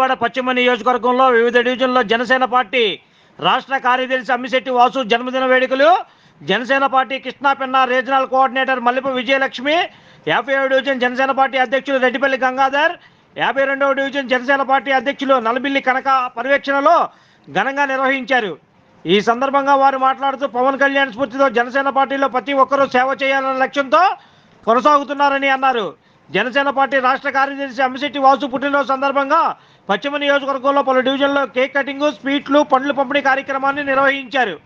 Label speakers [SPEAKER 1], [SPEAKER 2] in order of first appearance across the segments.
[SPEAKER 1] విజయవాడ పశ్చిమ నియోజకవర్గంలో వివిధ డివిజన్లో జనసేన పార్టీ రాష్ట్ర కార్యదర్శి అమ్మిశెట్టి వాసు జన్మదిన వేడుకలు. జనసేన పార్టీ కృష్ణాపిన్న రీజనల్ కోఆర్డినేటర్ మల్లెపు విజయలక్ష్మి యాభై ఏడు డివిజన్ జనసేన పార్టీ అధ్యక్షులు రెడ్డిపల్లి గంగాధర్ యాభై రెండవ డివిజన్ జనసేన పార్టీ అధ్యక్షులు నలబిల్లి కనక పర్యవేక్షణలో ఘనంగా నిర్వహించారు. ఈ సందర్భంగా వారు మాట్లాడుతూ పవన్ కళ్యాణ్ స్ఫూర్తితో జనసేన పార్టీలో ప్రతి ఒక్కరూ సేవ చేయాలన్న లక్ష్యంతో కొనసాగుతున్నారని అన్నారు. జనసేన పార్టీ రాష్ట్ర కార్యదర్శి అమ్మశెట్టి వాసు పుట్టినరోజు సందర్భంగా పశ్చిమ నియోజకవర్గంలో పలు డివిజన్లో కేక్ కటింగ్ స్వీట్లు పండ్ల పంపిణీ కార్యక్రమాన్ని నిర్వహించారు.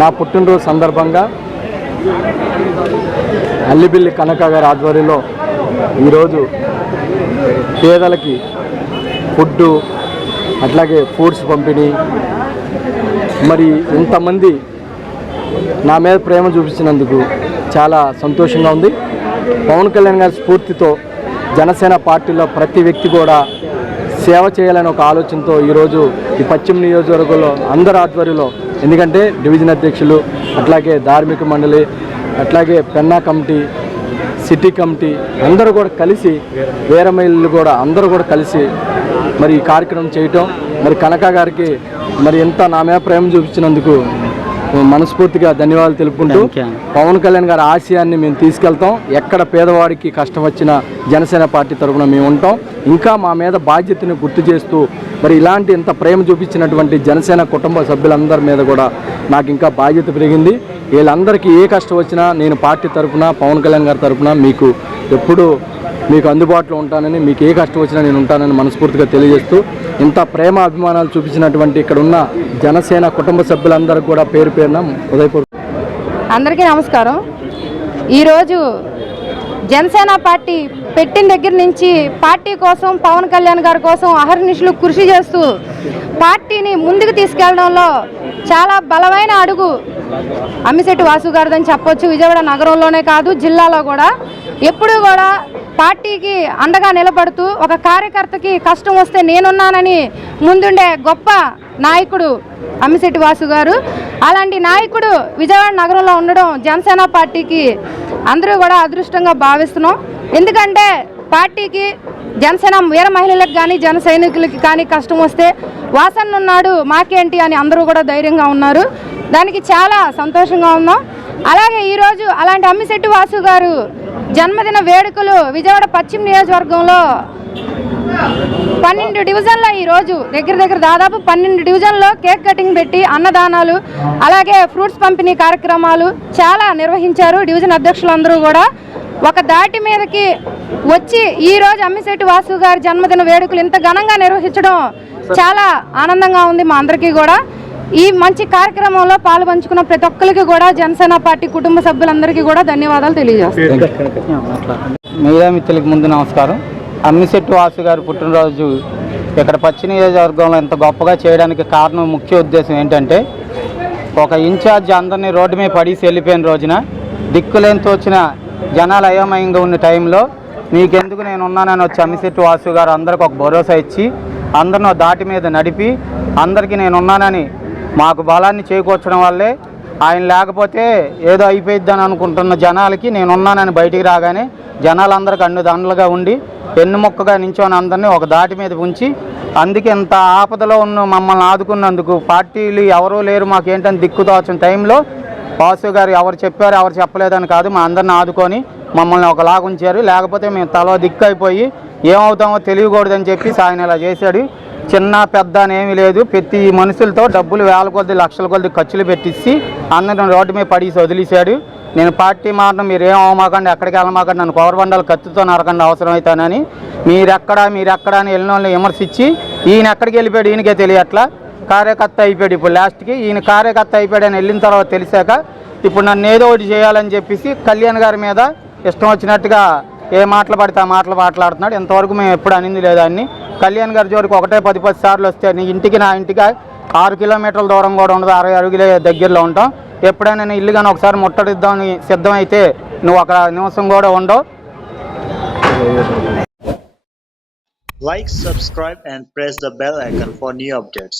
[SPEAKER 2] నా పుట్టినరోజు సందర్భంగా అల్లిబిల్లి కనక గారి ఆధ్వర్యంలో ఈరోజు పేదలకి ఫుడ్డు అట్లాగే ఫుడ్స్ పంపిణీ. మరి ఇంతమంది నా మీద ప్రేమ చూపించినందుకు చాలా సంతోషంగా ఉంది. పవన్ కళ్యాణ్ గారి స్ఫూర్తితో జనసేన పార్టీలో ప్రతి వ్యక్తి కూడా సేవ చేయాలని ఒక ఆలోచనతో ఈరోజు ఈ పశ్చిమ నియోజకవర్గంలో అందరి ఆధ్వర్యంలో ఎందుకంటే డివిజన్ అధ్యక్షులు అట్లాగే ధార్మిక మండలి అట్లాగే పెన్నా కమిటీ సిటీ కమిటీ అందరూ కూడా కలిసి వీరమహిళలు కూడా అందరూ కూడా కలిసి మరి ఈ కార్యక్రమం చేయటం. మరి కనక గారికి మరి ఎంత నా మీద ప్రేమ చూపించినందుకు మనస్ఫూర్తిగా ధన్యవాదాలు తెలుపుకుంటూ పవన్ కళ్యాణ్ గారి ఆశయాన్ని మేము తీసుకెళ్తాం. ఎక్కడ పేదవాడికి కష్టం వచ్చినా జనసేన పార్టీ తరఫున మేము ఉంటాం. ఇంకా మా మీద బాధ్యతను గుర్తు చేస్తూ మరి ఇలాంటి ఇంత ప్రేమ చూపించినటువంటి జనసేన కుటుంబ సభ్యులందరి మీద కూడా నాకు ఇంకా బాధ్యత పెరిగింది. వీళ్ళందరికీ ఏ కష్టం వచ్చినా నేను పార్టీ తరఫున పవన్ కళ్యాణ్ గారి తరఫున మీకు ఎప్పుడూ మీకు అందుబాటులో ఉంటానని మీకు ఏ కష్టం వచ్చినా నేను ఉంటానని మనస్ఫూర్తిగా తెలియజేస్తూ ఇంత ప్రేమ అభిమానాలు చూపించినటువంటి ఇక్కడ ఉన్న జనసేన కుటుంబ సభ్యులందరికీ కూడా పేరు పేరున ఉదయపూర్
[SPEAKER 3] అందరికీ నమస్కారం. ఈరోజు జనసేన పార్టీ పెట్టిన దగ్గర నుంచి పార్టీ కోసం పవన్ కళ్యాణ్ గారి కోసం అహర్నిశలు కృషి చేస్తూ పార్టీని ముందుకు తీసుకెళ్ళడంలో చాలా బలమైన అడుగు అమ్మిశెట్టి వాసు గారిదని చెప్పొచ్చు. విజయవాడ నగరంలోనే కాదు జిల్లాలో కూడా. ఎప్పుడూ కూడా పార్టీకి అండగా నిలబడుతూ ఒక కార్యకర్తకి కష్టం వస్తే నేనున్నానని ముందుండే గొప్ప నాయకుడు అమ్మిశెట్టి వాసు గారు. అలాంటి నాయకుడు విజయవాడ నగరంలో ఉండడం జనసేన పార్టీకి అందరూ కూడా అదృష్టంగా భావిస్తున్నాం. ఎందుకంటే పార్టీకి జనసేన వీర మహిళలకు కానీ జన సైనికులకి కానీ కష్టం వస్తే వాసన్ ఉన్నాడు మాకేంటి అని అందరూ కూడా ధైర్యంగా ఉన్నారు. దానికి చాలా సంతోషంగా ఉన్నాం. అలాగే ఈరోజు అలాంటి అమ్మిశెట్టి వాసు గారు జన్మదిన వేడుకలు విజయవాడ పశ్చిమ నియోజకవర్గంలో పన్నెండు డివిజన్లో ఈరోజు దగ్గర దగ్గర దాదాపు పన్నెండు డివిజన్లో కేక్ కటింగ్ పెట్టి అన్నదానాలు అలాగే ఫ్రూట్స్ పంపిణీ కార్యక్రమాలు చాలా నిర్వహించారు. డివిజన్ అధ్యక్షులందరూ కూడా ఒక దాటి మీదకి వచ్చి ఈ రోజు అమ్మిశెట్టి వాసు గారి జన్మదిన వేడుకలు ఇంత ఘనంగా నిర్వహించడం చాలా ఆనందంగా ఉంది మా అందరికీ కూడా. ఈ మంచి కార్యక్రమంలో పాల్పంచుకున్న ప్రతి ఒక్కరికి కూడా జనసేన పార్టీ కుటుంబ సభ్యులందరికీ కూడా ధన్యవాదాలు తెలియజేస్తాను
[SPEAKER 4] మీడియా మిత్రులకు ముందు నమస్కారం. అమ్మిశెట్టి వాసు గారు పుట్టినరోజు ఇక్కడ పశ్చిమ నియోజకవర్గంలో ఇంత గొప్పగా చేయడానికి కారణం ముఖ్య ఉద్దేశం ఏంటంటే ఒక ఇన్ఛార్జ్ అందరినీ రోడ్డు మీద పడేసి వెళ్ళిపోయిన రోజున దిక్కులేని తోచిన జనాలు అయోమయంగా ఉన్న టైంలో మీకెందుకు నేను ఉన్నానని వచ్చి అమ్మిశెట్టి వాసు గారు అందరికి ఒక భరోసా ఇచ్చి అందరిని దాటి మీద నడిపి అందరికీ నేను ఉన్నానని మాకు బలాన్ని చేకూర్చడం వల్లే ఆయన లేకపోతే ఏదో అయిపోయిద్దని అనుకుంటున్న జనాలకి నేను ఉన్నానని బయటికి రాగానే జనాలందరికీ అన్ను దండలుగా ఉండి పెన్నుముక్కగా నించొని అందరినీ ఒక దాటి మీద ఉంచి అందుకే ఇంత ఆపదలో ఉన్న మమ్మల్ని ఆదుకున్నందుకు పార్టీలు ఎవరూ లేరు మాకేంటని దిక్కుతోచిన టైంలో వాసు గారు ఎవరు చెప్పారు ఎవరు చెప్పలేదని కాదు మా అందరిని ఆదుకొని మమ్మల్ని ఒకలాగా ఉంచారు. లేకపోతే మేము తల దిక్కు అయిపోయి ఏమవుతామో తెలియకూడదని చెప్పి ఆయన ఇలా చేశాడు. చిన్న పెద్ద అని లేదు. ప్రతి మనుషులతో డబ్బులు వేల కొద్ది లక్షల కొద్ది ఖర్చులు పెట్టించి అందరిని రోడ్డు మీద పడేసి వదిలేశాడు. నేను పార్టీ మారడం మీరు ఏం అవ్వమాకండి ఎక్కడికి వెళ్ళమాకండి నన్ను పవర్ కత్తితో నరకండి అవసరమవుతానని మీరెక్కడ మీరెక్కడ అని వెళ్ళిన వాళ్ళని విమర్శించి ఈయన ఎక్కడికి వెళ్ళిపోయాడు ఈయనకే తెలియట్లా? కార్యకర్త అయిపోయాడు ఇప్పుడు లాస్ట్కి. ఈయన కార్యకర్త అయిపోయాడు అని వెళ్ళిన తర్వాత తెలిసాక ఇప్పుడు నన్ను ఏదో ఒకటి చేయాలని చెప్పేసి కళ్యాణ్ గారి మీద ఇష్టం వచ్చినట్టుగా ఏ మాటలు పడితే ఆ మాటలు మాట్లాడుతున్నాడు. ఇంతవరకు మేము ఎప్పుడు అనింది లేదాన్ని కళ్యాణ్ గారి జోడికి ఒకటే పది పది సార్లు వస్తే నీ ఇంటికి నా ఇంటికి ఆరు కిలోమీటర్ల దూరం కూడా ఉండదు. అరవై అడుగులే దగ్గరలో ఉంటాం. ఎప్పుడైనా నేను ఇల్లు కానీ ఒకసారి ముట్టడిద్దామని సిద్ధమైతే నువ్వు అక్కడ నిమిషం కూడా ఉండవు.
[SPEAKER 5] Like, subscribe, and press the bell icon for new updates.